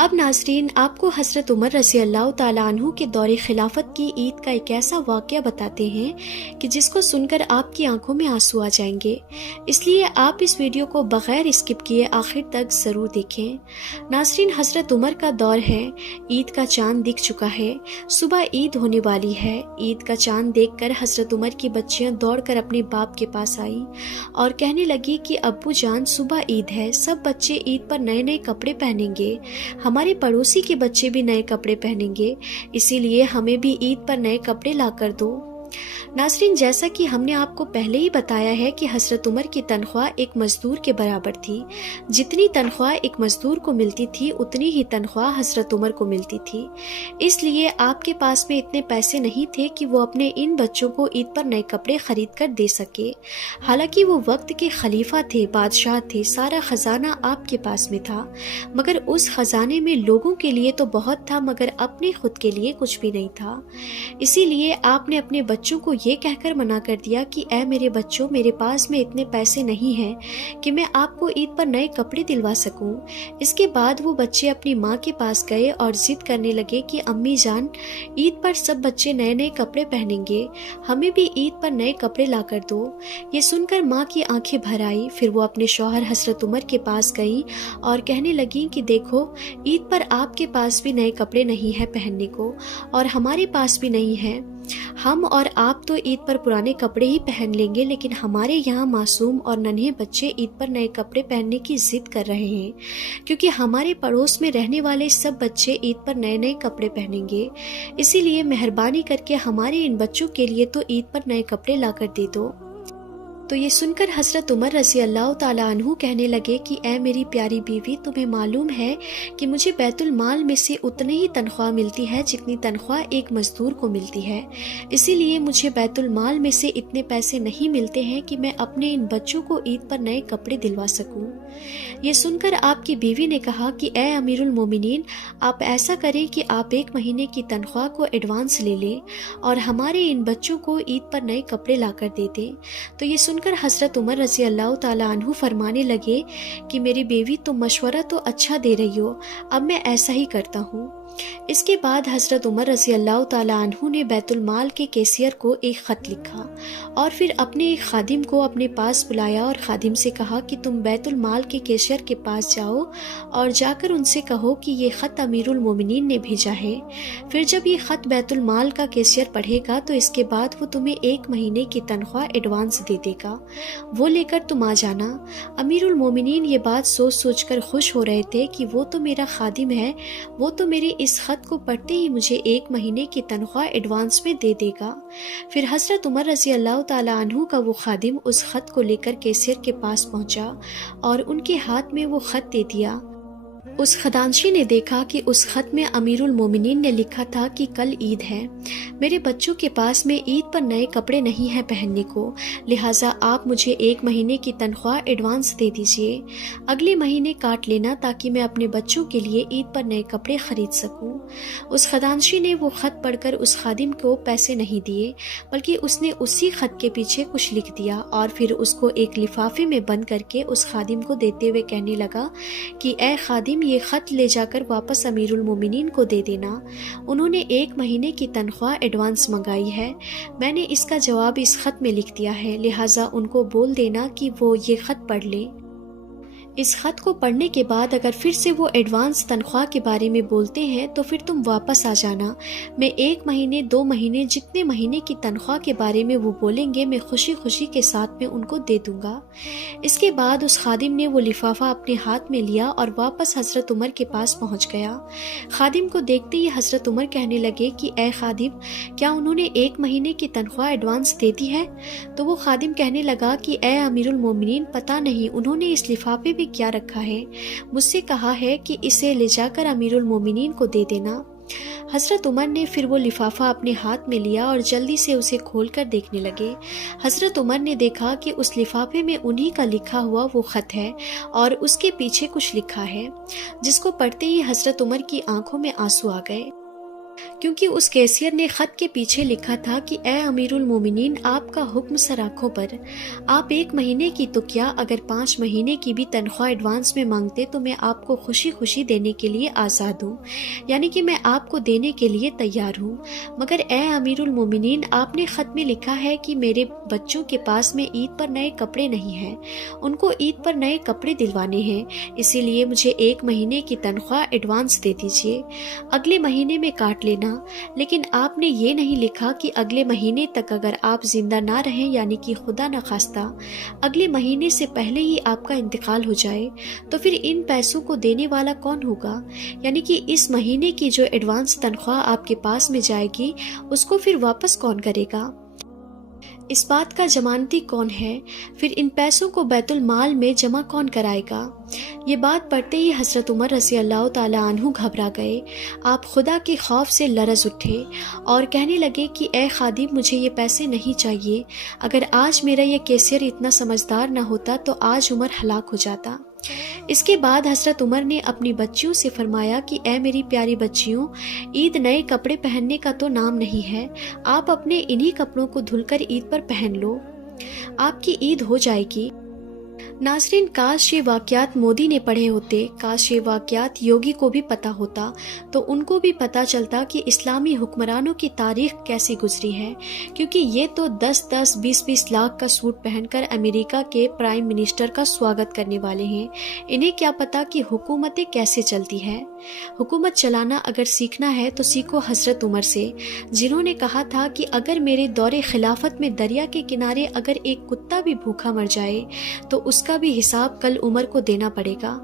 اب ناظرین آپ کو حضرت عمر رضی اللہ تعالیٰ عنہ کے دور خلافت کی عید کا ایک ایسا واقعہ بتاتے ہیں کہ جس کو سن کر آپ کی آنکھوں میں آنسو آ جائیں گے، اس لیے آپ اس ویڈیو کو بغیر اسکپ کیے آخر تک ضرور دیکھیں۔ ناظرین حضرت عمر کا دور ہے، عید کا چاند دکھ چکا ہے، صبح عید ہونے والی ہے۔ عید کا چاند دیکھ کر حضرت عمر کی بچیاں دوڑ کر اپنے باپ کے پاس آئیں اور کہنے لگی کہ ابو جان صبح عید ہے، سب بچے عید پر نئے نئے کپڑے پہنیں گے، ہمارے پڑوسی کے بچے بھی نئے کپڑے پہنیں گے، اسی لیے ہمیں بھی عید پر نئے کپڑے لا کر دو۔ ناظرین جیسا کہ ہم نے آپ کو پہلے ہی بتایا ہے کہ حضرت عمر کی تنخواہ ایک مزدور کے برابر تھی، جتنی تنخواہ ایک مزدور کو ملتی تھی اتنی ہی تنخواہ حضرت عمر کو ملتی تھی، اس لیے آپ کے پاس میں اتنے پیسے نہیں تھے کہ وہ اپنے ان بچوں کو عید پر نئے کپڑے خرید کر دے سکے۔ حالانکہ وہ وقت کے خلیفہ تھے، بادشاہ تھے، سارا خزانہ آپ کے پاس میں تھا، مگر اس خزانے میں لوگوں کے لیے تو بہت تھا مگر اپنے خود کے لیے کچھ بھی نہیں تھا۔ اسی لیے آپ نے اپنے بچوں کو یہ کہہ کر منع کر دیا کہ اے میرے بچوں، میرے پاس میں اتنے پیسے نہیں ہیں کہ میں آپ کو عید پر نئے کپڑے دلوا سکوں۔ اس کے بعد وہ بچے اپنی ماں کے پاس گئے اور ضد کرنے لگے کہ امی جان، عید پر سب بچے نئے نئے کپڑے پہنیں گے، ہمیں بھی عید پر نئے کپڑے لا کر دو۔ یہ سن کر ماں کی آنکھیں بھر آئی، پھر وہ اپنے شوہر حضرت عمر کے پاس گئیں اور کہنے لگیں کہ دیکھو، عید پر آپ کے پاس بھی نئے کپڑے نہیں ہیں پہننے کو اور ہمارے پاس بھی نہیں ہیں، ہم اور آپ تو عید پر پرانے کپڑے ہی پہن لیں گے، لیکن ہمارے یہاں معصوم اور ننھے بچے عید پر نئے کپڑے پہننے کی ضد کر رہے ہیں، کیونکہ ہمارے پڑوس میں رہنے والے سب بچے عید پر نئے نئے کپڑے پہنیں گے، اسی لیے مہربانی کر کے ہمارے ان بچوں کے لیے تو عید پر نئے کپڑے لا کر دے دو۔ تو یہ سن کر حضرت عمر رضی اللہ تعالیٰ عنہ کہنے لگے کہ اے میری پیاری بیوی، تمہیں معلوم ہے کہ مجھے بیت المال میں سے اتنی ہی تنخواہ ملتی ہے جتنی تنخواہ ایک مزدور کو ملتی ہے، اسی لیے مجھے بیت المال میں سے اتنے پیسے نہیں ملتے ہیں کہ میں اپنے ان بچوں کو عید پر نئے کپڑے دلوا سکوں۔ یہ سن کر آپ کی بیوی نے کہا کہ اے امیر المومنین، آپ ایسا کریں کہ آپ 1 مہینے کی تنخواہ کو ایڈوانس لے لیں اور ہمارے ان بچوں کو عید پر نئے کپڑے لا کر دے دیں۔ تو یہ سن کر حضرت عمر رضی اللہ تعالیٰ عنہ فرمانے لگے کہ میری بیوی، تم مشورہ تو اچھا دے رہی ہو، اب میں ایسا ہی کرتا ہوں۔ اس کے بعد حضرت عمر رضی اللہ تعالیٰ عنہ نے بیت المال کے کیشیئر کو ایک خط لکھا اور پھر اپنے ایک خادم کو اپنے پاس بلایا اور خادم سے کہا کہ تم بیت المال کے کیشیئر کے پاس جاؤ اور جا کر ان سے کہو کہ یہ خط امیر المومنین نے بھیجا ہے۔ پھر جب یہ خط بیت المال کا کیشیئر پڑھے گا تو اس کے بعد وہ تمہیں 1 مہینے کی تنخواہ ایڈوانس دے دے گا، وہ لے کر تم آ جانا۔ امیر المومنین یہ بات سوچ سوچ کر خوش ہو رہے تھے کہ وہ تو میرا خادم ہے، وہ تو میرے اس خط کو پڑھتے ہی مجھے 1 مہینے کی تنخواہ ایڈوانس میں دے دے گا۔ پھر حضرت عمر رضی اللہ تعالیٰ عنہ کا وہ خادم اس خط کو لے کر کیشیئر کے پاس پہنچا اور ان کے ہاتھ میں وہ خط دے دیا۔ اس خزانچی نے دیکھا کہ اس خط میں امیر المومنین نے لکھا تھا کہ کل عید ہے، میرے بچوں کے پاس میں عید پر نئے کپڑے نہیں ہیں پہننے کو، لہٰذا آپ مجھے 1 مہینے کی تنخواہ ایڈوانس دے دیجئے، اگلے مہینے کاٹ لینا تاکہ میں اپنے بچوں کے لیے عید پر نئے کپڑے خرید سکوں۔ اس خزانچی نے وہ خط پڑھ کر اس خادم کو پیسے نہیں دیے، بلکہ اس نے اسی خط کے پیچھے کچھ لکھ دیا اور پھر اس کو ایک لفافے میں بند کر کے اس خادم کو دیتے ہوئے کہنے لگا کہ اے خادم، یہ خط لے جا کر واپس امیر المومنین کو دے دینا، انہوں نے 1 مہینے کی تنخواہ ایڈوانس منگائی ہے، میں نے اس کا جواب اس خط میں لکھ دیا ہے، لہٰذا ان کو بول دینا کہ وہ یہ خط پڑھ لیں۔ اس خط کو پڑھنے کے بعد اگر پھر سے وہ ایڈوانس تنخواہ کے بارے میں بولتے ہیں تو پھر تم واپس آ جانا، میں 1 مہینے 2 مہینے جتنے مہینے کی تنخواہ کے بارے میں وہ بولیں گے میں خوشی خوشی کے ساتھ میں ان کو دے دوں گا۔ اس کے بعد اس خادم نے وہ لفافہ اپنے ہاتھ میں لیا اور واپس حضرت عمر کے پاس پہنچ گیا۔ خادم کو دیکھتے ہی حضرت عمر کہنے لگے کہ اے خادم، کیا انہوں نے 1 مہینے کی تنخواہ ایڈوانس دے دی ہے؟ تو وہ خادم کہنے لگا کہ اے امیر المومنین، پتہ نہیں انہوں نے اس لفافے میں کیا رکھا ہے، مجھ سے کہا ہے کہ اسے لے جا کر امیر المومنین کو دے دینا۔ حضرت عمر نے پھر وہ لفافہ اپنے ہاتھ میں لیا اور جلدی سے اسے کھول کر دیکھنے لگے۔ حضرت عمر نے دیکھا کہ اس لفافے میں انہی کا لکھا ہوا وہ خط ہے اور اس کے پیچھے کچھ لکھا ہے، جس کو پڑھتے ہی حضرت عمر کی آنکھوں میں آنسو آ گئے، کیونکہ اس کیشیئر نے خط کے پیچھے لکھا تھا کہ اے امیر المومنین، آپ کا حکم سر آنکھوں پر، آپ 1 مہینے کی تو کیا اگر 5 مہینے کی بھی تنخواہ ایڈوانس میں مانگتے تو میں آپ کو خوشی خوشی دینے کے لیے آزاد ہوں، یعنی کہ میں آپ کو دینے کے لیے تیار ہوں، مگر اے امیر المومنین، آپ نے خط میں لکھا ہے کہ میرے بچوں کے پاس میں عید پر نئے کپڑے نہیں ہیں، ان کو عید پر نئے کپڑے دلوانے ہیں، اسی لیے مجھے 1 مہینے کی تنخواہ ایڈوانس دے دیجیے، اگلے مہینے میں کاٹ لینا۔ لیکن آپ نے یہ نہیں لکھا کہ اگلے مہینے تک اگر آپ زندہ نہ رہیں، یعنی کہ خدا نخواستہ اگلے مہینے سے پہلے ہی آپ کا انتقال ہو جائے تو پھر ان پیسوں کو دینے والا کون ہوگا، یعنی کہ اس مہینے کی جو ایڈوانس تنخواہ آپ کے پاس میں جائے گی اس کو پھر واپس کون کرے گا، اس بات کا ضمانتی کون ہے، پھر ان پیسوں کو بیت المال میں جمع کون کرائے گا۔ یہ بات پڑھتے ہی حضرت عمر رضی اللہ تعالیٰ عنہ گھبرا گئے، آپ خدا کے خوف سے لرز اٹھے اور کہنے لگے کہ اے خادم، مجھے یہ پیسے نہیں چاہیے، اگر آج میرا یہ کیشیئر اتنا سمجھدار نہ ہوتا تو آج عمر ہلاک ہو جاتا۔ اس کے بعد حضرت عمر نے اپنی بچیوں سے فرمایا کہ اے میری پیاری بچیوں، عید نئے کپڑے پہننے کا تو نام نہیں ہے، آپ اپنے انہی کپڑوں کو دھل کر عید پر پہن لو، آپ کی عید ہو جائے گی۔ ناظرین، کاش یہ واقعات مودی نے پڑھے ہوتے، کاش یہ واقعات یوگی کو بھی پتا ہوتا تو ان کو بھی پتا چلتا کہ اسلامی حکمرانوں کی تاریخ کیسی گزری ہے، کیونکہ یہ تو 10-10 20-20 لاکھ کا سوٹ پہن کر امریکہ کے پرائم منسٹر کا سواگت کرنے والے ہیں، انہیں کیا پتا کہ حکومتیں کیسے چلتی ہے۔ حکومت چلانا اگر سیکھنا ہے تو سیکھو حضرت عمر سے، جنہوں نے کہا تھا کہ اگر میرے دور خلافت میں دریا کے کنارے اگر ایک کتا بھی بھوکا مر جائے تو اس کا بھی حساب کل عمر کو دینا پڑے گا۔